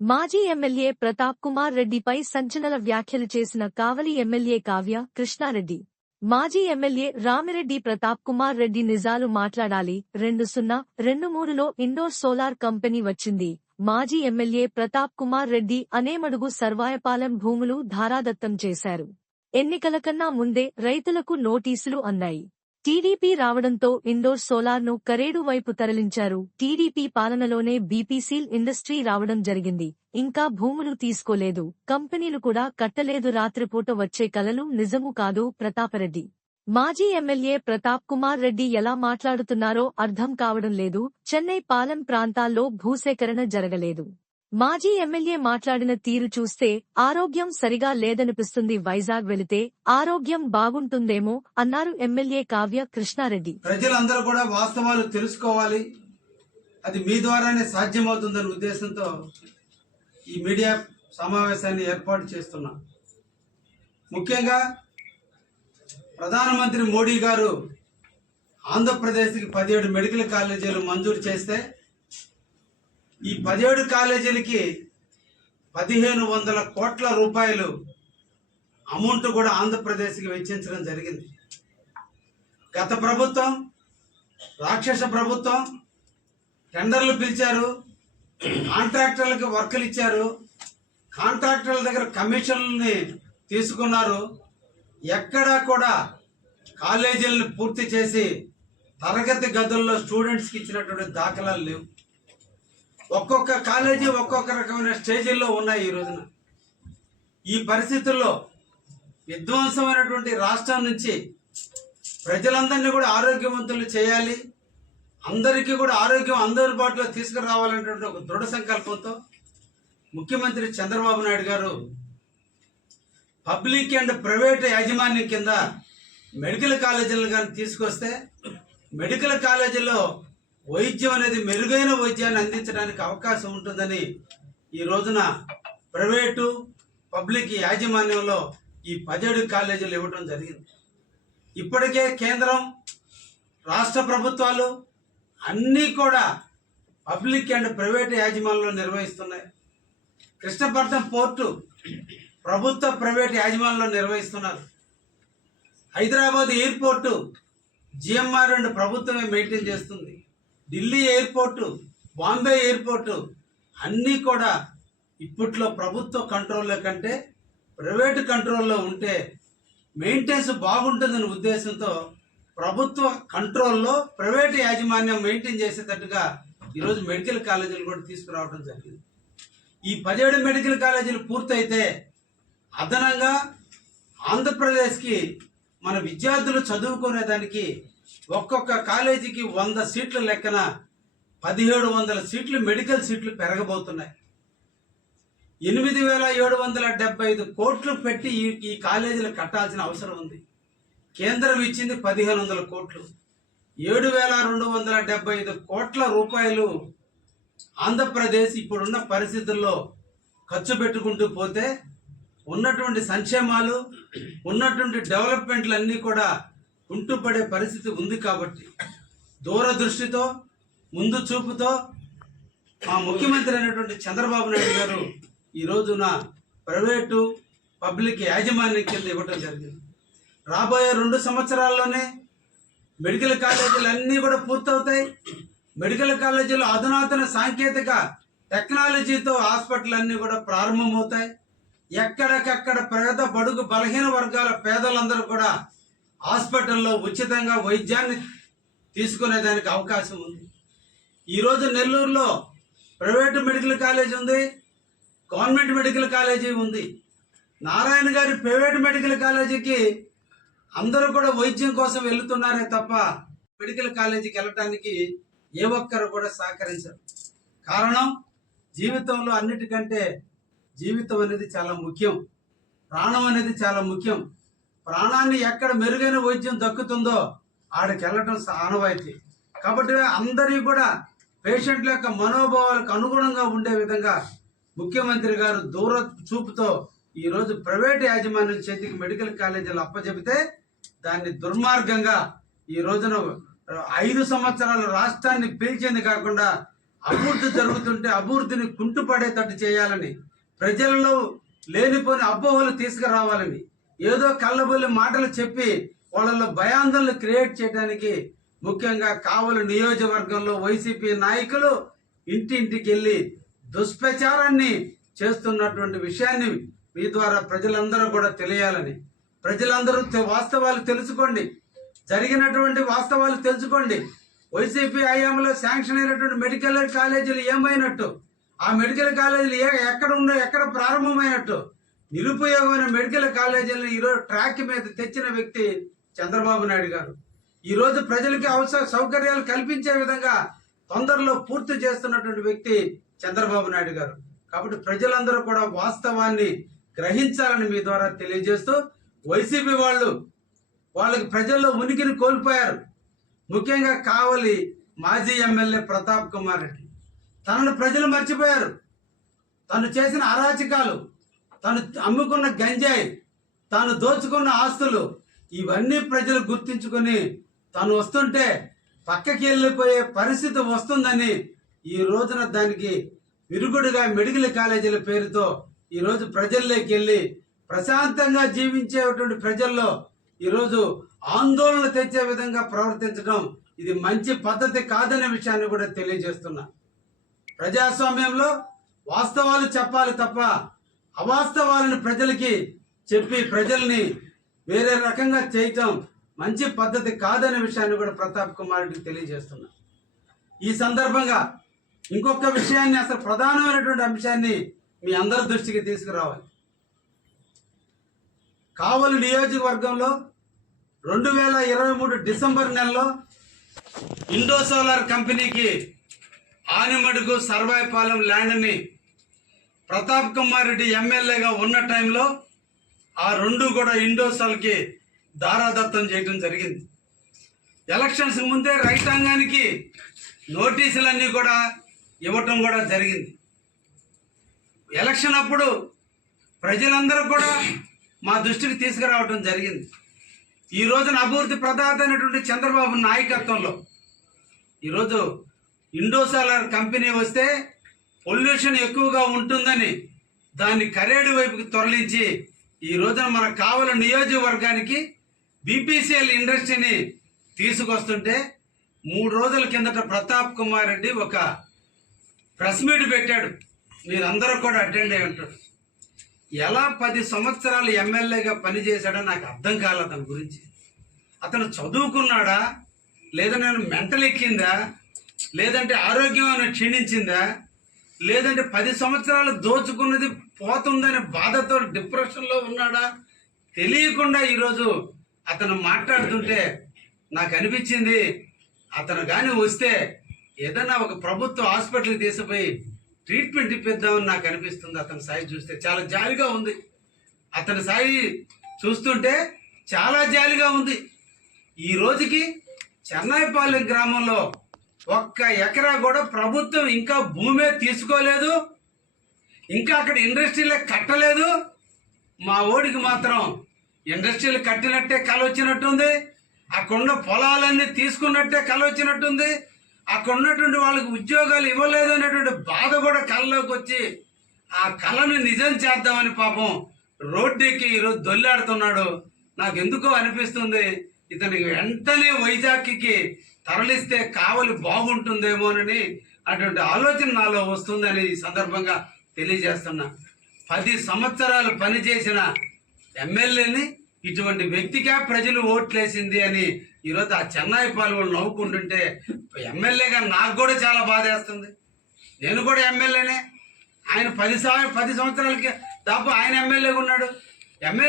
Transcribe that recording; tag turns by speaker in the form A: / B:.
A: మాజీ ఎమ్మెల్యే ప్రతాప్ కుమార్ రెడ్డిపై సంచలన వ్యాఖ్యలు చేసిన కావలి ఎమ్మెల్యే కావ్య కృష్ణారెడ్డి. మాజీ ఎమ్మెల్యే రామిరెడ్డి ప్రతాప్ కుమార్ రెడ్డి నిజాలు మాట్లాడాలి. రెండు సున్నా రెండు మూడులో ఇండోర్ సోలార్ కంపెనీ వచ్చింది. మాజీ ఎమ్మెల్యే ప్రతాప్ కుమార్ రెడ్డి అనేమడుగు సర్వాయపాలెం భూములు ధారాదత్తం చేశారు. ఎన్నికల కన్నా ముందే రైతులకు నోటీసులు అందాయి. టీడీపీ రావడంతో ఇండోర్ సోలార్ను కరేడు వైపు తరలించారు. టీడీపీ పాలనలోనే బీపీసీల్ ఇండస్ట్రీ రావడం జరిగింది. ఇంకా భూములు తీసుకోలేదు. కంపెనీలు కూడా కట్టలేదు. రాత్రిపూట వచ్చే కలలు నిజము కాదు ప్రతాపరెడ్డి. మాజీ ఎమ్మెల్యే ప్రతాప్ కుమార్ రెడ్డి ఎలా మాట్లాడుతున్నారో అర్థం కావడం లేదు. చెన్నై పాలెం ప్రాంతాల్లో భూసేకరణ జరగలేదు. మాజీ ఎమ్మెల్యే మాట్లాడిన తీరు చూస్తే ఆరోగ్యం సరిగా లేదనిపిస్తుంది వైజాగ్ వెళితే ఆరోగ్యం బాగుంటుందేమో అన్నారు ఎమ్మెల్యే కావ్య కృష్ణారెడ్డి.
B: ప్రజలందరూ కూడా వాస్తవాలు తెలుసుకోవాలి. అది మీ ద్వారానే సాధ్యమవుతుందనే ఉద్దేశంతో ఈ మీడియా సమావేశాన్ని ఏర్పాటు చేస్తున్నా. ముఖ్యంగా ప్రధానమంత్రి మోడీ గారు ఆంధ్రప్రదేశ్కి పదిహేడు మెడికల్ కాలేజీలు మంజూరు చేస్తే ఈ పదిహేడు కాలేజీలకి పదిహేను వందల కోట్ల రూపాయలు అమౌంట్ కూడా ఆంధ్రప్రదేశ్కి వెచ్చించడం జరిగింది. గత ప్రభుత్వం రాక్షస ప్రభుత్వం టెండర్లు పిలిచారు కాంట్రాక్టర్లకు వర్కులు ఇచ్చారు కాంట్రాక్టర్ల దగ్గర కమిషన్లని తీసుకున్నారు. ఎక్కడా కూడా కాలేజీలను పూర్తి చేసి తరగతి గదుల్లో స్టూడెంట్స్కి ఇచ్చినటువంటి దాఖలాలు లేవు. ఒక్కొక్క కాలేజీ ఒక్కొక్క రకమైన స్టేజీల్లో ఉన్నాయి ఈ రోజున. ఈ పరిస్థితుల్లో విధ్వంసమైనటువంటి రాష్ట్రం నుంచి ప్రజలందరినీ కూడా ఆరోగ్యవంతులు చేయాలి. అందరికీ కూడా ఆరోగ్యం అందుబాటులో తీసుకురావాలనేటువంటి ఒక దృఢ సంకల్పంతో ముఖ్యమంత్రి చంద్రబాబు నాయుడు గారు పబ్లిక్ అండ్ ప్రైవేట్ యాజమాన్యం కింద మెడికల్ కాలేజీలను కానీ తీసుకొస్తే మెడికల్ కాలేజీలో వైద్యం అనేది మెరుగైన వైద్యాన్ని అందించడానికి అవకాశం ఉంటుందని ఈ రోజున ప్రైవేటు పబ్లిక్ యాజమాన్యంలో ఈ పదిహేడు కాలేజీలు ఇవ్వడం జరిగింది. ఇప్పటికే కేంద్రం రాష్ట్ర ప్రభుత్వాలు అన్నీ కూడా పబ్లిక్ అండ్ ప్రైవేట్ యాజమాన్యంలో నిర్వహిస్తున్నాయి. కృష్ణపట్నం పోర్టు ప్రభుత్వ ప్రైవేట్ యాజమాన్యంలో నిర్వహిస్తున్నారు. హైదరాబాద్ ఎయిర్పోర్టు జిఎంఆర్ అండ్ ప్రభుత్వమే మెయింటైన్ చేస్తుంది. ఢిల్లీ ఎయిర్పోర్టు బాంబే ఎయిర్పోర్టు అన్నీ కూడా ఇప్పట్లో ప్రభుత్వ కంట్రోల్లో కంటే ప్రైవేటు కంట్రోల్లో ఉంటే మెయింటెనెన్స్ బాగుంటుందనే ఉద్దేశంతో ప్రభుత్వ కంట్రోల్లో ప్రైవేట్ యాజమాన్యం మెయింటైన్ చేసేటట్టుగా ఈరోజు మెడికల్ కాలేజీలు కూడా తీసుకురావడం జరిగింది. ఈ పదిహేడు మెడికల్ కాలేజీలు పూర్తయితే అదనంగా ఆంధ్రప్రదేశ్కి మన విద్యార్థులు చదువుకునేదానికి ఒక్కొక్క కాలేజీకి వంద సీట్ల లెక్కన పదిహేడు వందల సీట్లు మెడికల్ సీట్లు పెరగబోతున్నాయి. ఎనిమిది వేల ఏడు వందల డెబ్బై ఐదు కోట్లు పెట్టి ఈ ఈ కాలేజీలు కట్టాల్సిన అవసరం ఉంది. కేంద్రం ఇచ్చింది పదిహేను వందల కోట్లు. ఏడు వేల రెండు వందల డెబ్బై ఐదు కోట్ల రూపాయలు ఆంధ్రప్రదేశ్ ఇప్పుడున్న పరిస్థితుల్లో ఖర్చు పెట్టుకుంటూ పోతే ఉన్నటువంటి సంక్షేమాలు ఉన్నటువంటి డెవలప్మెంట్లు అన్నీ కూడా కుంటుపడే పరిస్థితి ఉంది కాబట్టి దూరదృష్టితో ముందు చూపుతో మా ముఖ్యమంత్రి అయినటువంటి చంద్రబాబు నాయుడు గారు ఈ రోజున ప్రైవేటు పబ్లిక్ యాజమాన్యం కింద ఇవ్వటం జరిగింది. రాబోయే రెండు సంవత్సరాల్లోనే మెడికల్ కాలేజీలు అన్నీ కూడా పూర్తవుతాయి. మెడికల్ కాలేజీలో అధునాతన సాంకేతిక టెక్నాలజీతో హాస్పిటల్ అన్నీ కూడా ప్రారంభమవుతాయి. ఎక్కడికక్కడ పేద బడుగు బలహీన వర్గాల పేదలందరూ కూడా హాస్పిటల్లో ఉచితంగా వైద్యాన్ని తీసుకునేదానికి అవకాశం ఉంది. ఈరోజు నెల్లూరులో ప్రైవేటు మెడికల్ కాలేజ్ ఉంది గవర్నమెంట్ మెడికల్ కాలేజీ ఉంది. నారాయణ గారి ప్రైవేట్ మెడికల్ కాలేజీకి అందరూ కూడా వైద్యం కోసం వెళ్తున్నారే తప్ప మెడికల్ కాలేజీకి వెళ్ళటానికి ఏ ఒక్కరు కూడా సహకరించరు. కారణం జీవితంలో అన్నిటికంటే జీవితం అనేది చాలా ముఖ్యం. ప్రాణం అనేది చాలా ముఖ్యం. ప్రాణాన్ని ఎక్కడ మెరుగైన వైద్యం దక్కుతుందో ఆడికి వెళ్ళటం ఆనవాయితీ కాబట్టి అందరికీ కూడా పేషెంట్ల యొక్క మనోభావాలకు అనుగుణంగా ఉండే విధంగా ముఖ్యమంత్రి గారు దూర చూపుతో ఈరోజు ప్రైవేట్ యాజమాన్యం చేతికి మెడికల్ కాలేజీలు అప్పచెబితే దాన్ని దుర్మార్గంగా ఈ రోజున ఐదు సంవత్సరాలు రాష్ట్రాన్ని పీల్చింది కాకుండా అభివృద్ధి జరుగుతుంటే అభివృద్ధిని కుంటుపడేటట్టు చేయాలని ప్రజలలో లేనిపోని అపోహలు తీసుకురావాలని ఏదో కళ్ళబొల్లి మాటలు చెప్పి వాళ్ళలో భయాందోళన క్రియేట్ చేయడానికి ముఖ్యంగా కావలి నియోజకవర్గంలో వైసీపీ నాయకులు ఇంటింటికి వెళ్ళి దుష్ప్రచారాన్ని చేస్తున్నటువంటి విషయాన్ని మీ ద్వారా ప్రజలందరూ కూడా తెలియాలని ప్రజలందరూ వాస్తవాలు తెలుసుకోండి. జరిగినటువంటి వాస్తవాలు తెలుసుకోండి. వైసీపీ హయాంలో శాంక్షన్ అయినటువంటి మెడికల్ కాలేజీలు ఏమైనట్టు? ఆ మెడికల్ కాలేజీలు ఏ ఎక్కడ ఉందో ఎక్కడ ప్రారంభమైనట్టు? నిరుపయోగమైన మెడికల్ కాలేజీలను ఈరోజు ట్రాక్ మీద తెచ్చిన వ్యక్తి చంద్రబాబు నాయుడు గారు. ఈరోజు ప్రజలకి అవసర సౌకర్యాలు కల్పించే విధంగా తొందరలో పూర్తి చేస్తున్నటువంటి వ్యక్తి చంద్రబాబు నాయుడు గారు. కాబట్టి ప్రజలందరూ కూడా వాస్తవాన్ని గ్రహించాలని మీ ద్వారా తెలియజేస్తూ వైసీపీ వాళ్ళు వాళ్ళకి ప్రజల్లో ఉనికిని కోల్పోయారు. ముఖ్యంగా కావలి మాజీ ఎమ్మెల్యే ప్రతాప్ కుమార్ రెడ్డి. తనను ప్రజలు మర్చిపోయారు. తను చేసిన అరాచకాలు తను అమ్ముకున్న గంజాయి తాను దోచుకున్న ఆస్తులు ఇవన్నీ ప్రజలు గుర్తించుకొని తను వస్తుంటే పక్కకి వెళ్ళిపోయే పరిస్థితి వస్తుందని ఈ రోజున దానికి విరుగుడుగా మెడికల్ కాలేజీల పేరుతో ఈరోజు ప్రజల్లోకి వెళ్ళి ప్రశాంతంగా జీవించేటువంటి ప్రజల్లో ఈరోజు ఆందోళన తెచ్చే విధంగా ప్రవర్తించడం ఇది మంచి పద్ధతి కాదనే విషయాన్ని కూడా తెలియజేస్తున్నా. ప్రజాస్వామ్యంలో వాస్తవాలు చెప్పాలి తప్ప అవాస్తవాలను ప్రజలకి చెప్పి ప్రజల్ని వేరే రకంగా చేయటం మంచి పద్ధతి కాదనే విషయాన్ని కూడా ప్రతాప్ కుమార్ రెడ్డికి తెలియజేస్తున్నా. ఈ సందర్భంగా ఇంకొక విషయాన్ని అసలు ప్రధానమైనటువంటి అంశాన్ని మీ అందరి దృష్టికి తీసుకురావాలి. కావలి నియోజకవర్గంలో రెండు వేల ఇరవై మూడు డిసెంబర్ నెలలో ఇండో సోలార్ కంపెనీకి ఆనిమడుగు సర్వాయిపాలెం ల్యాండ్ని ప్రతాప్ కుమార్ రెడ్డి ఎమ్మెల్యేగా ఉన్న టైంలో ఆ రెండు కూడా ఇండోసల్కి దారాదత్తం చేయడం జరిగింది. ఎలక్షన్స్ ముందే రైతాంగానికి నోటీసులన్నీ కూడా ఇవ్వటం కూడా జరిగింది. ఎలక్షన్ అప్పుడు ప్రజలందరూ కూడా మా దృష్టికి తీసుకురావటం జరిగింది. ఈ రోజున అభివృద్ధి ప్రదాత అయినటువంటి చంద్రబాబు నాయకత్వంలో ఈరోజు ఇండోసాలర్ కంపెనీ వస్తే పొల్యూషన్ ఎక్కువగా ఉంటుందని దాన్ని కరేడు వైపుకి తరలించి ఈ రోజున మన కావల నియోజకవర్గానికి బీపీసీఎల్ ఇండస్ట్రీని తీసుకొస్తుంటే మూడు రోజుల కిందట ప్రతాప్ కుమార్ రెడ్డి ఒక ప్రెస్ మీట్ పెట్టాడు. మీరందరూ కూడా అటెండ్ అయి ఉంటారు. ఎలా పది సంవత్సరాలు ఎమ్మెల్యేగా పనిచేశాడో నాకు అర్థం కాలేదు అతని గురించి. అతను చదువుకున్నాడా? లేదా నేను మెంటల్ ఎక్కిందా? లేదంటే ఆరోగ్యం అని క్షీణించిందా? లేదంటే పది సంవత్సరాలు దోచుకున్నది పోతుందనే బాధతో డిప్రెషన్లో ఉన్నాడా? తెలియకుండా ఈరోజు అతను మాట్లాడుతుంటే నాకు అనిపించింది అతను కానీ వస్తే ఏదైనా ఒక ప్రభుత్వ హాస్పిటల్కి తీసుకుపోయి ట్రీట్మెంట్ ఇప్పిద్దామని నాకు అనిపిస్తుంది అతని సాయి చూస్తే. చాలా జాలిగా ఉంది. అతని సాయి చూస్తుంటే చాలా జాలిగా ఉంది. ఈ రోజుకి చెన్నైపాలెం గ్రామంలో ఒక్క ఎకరా కూడా ప్రభుత్వం ఇంకా భూమే తీసుకోలేదు. ఇంకా అక్కడ ఇండస్ట్రీలే కట్టలేదు. మా ఓడికి మాత్రం ఇండస్ట్రీలు కట్టినట్టే కల వచ్చినట్టుంది. అక్కడున్న పొలాలన్నీ తీసుకున్నట్టే కల వచ్చినట్టుంది. అక్కడ ఉన్నటువంటి వాళ్ళకి ఉద్యోగాలు ఇవ్వలేదు అనేటువంటి బాధ కూడా కళ్ళలోకి వచ్చి ఆ కళను నిజం చేద్దామని పాపం రోడ్డుకి ఈరోజు దొల్లాడుతున్నాడు. నాకు ఎందుకో అనిపిస్తుంది. ఇతనికి వెంటనే వైజాగ్కి తరలిస్తే కావలి బాగుంటుందేమోనని అటువంటి ఆలోచన నాలో వస్తుందని ఈ సందర్భంగా తెలియజేస్తున్నా. పది సంవత్సరాలు పనిచేసిన ఎమ్మెల్యేని ఇటువంటి వ్యక్తిగా ప్రజలు ఓట్లేసింది అని ఈరోజు ఆ చెన్నై పాలు నవ్వుకుంటుంటే ఎమ్మెల్యేగా నాకు కూడా చాలా బాధేస్తుంది. నేను కూడా ఎమ్మెల్యేనే. ఆయన పది సంవ పది సంవత్సరాలకి దాపు ఆయన ఎమ్మెల్యేగా ఉన్నాడు. ఎమ్మెల్యే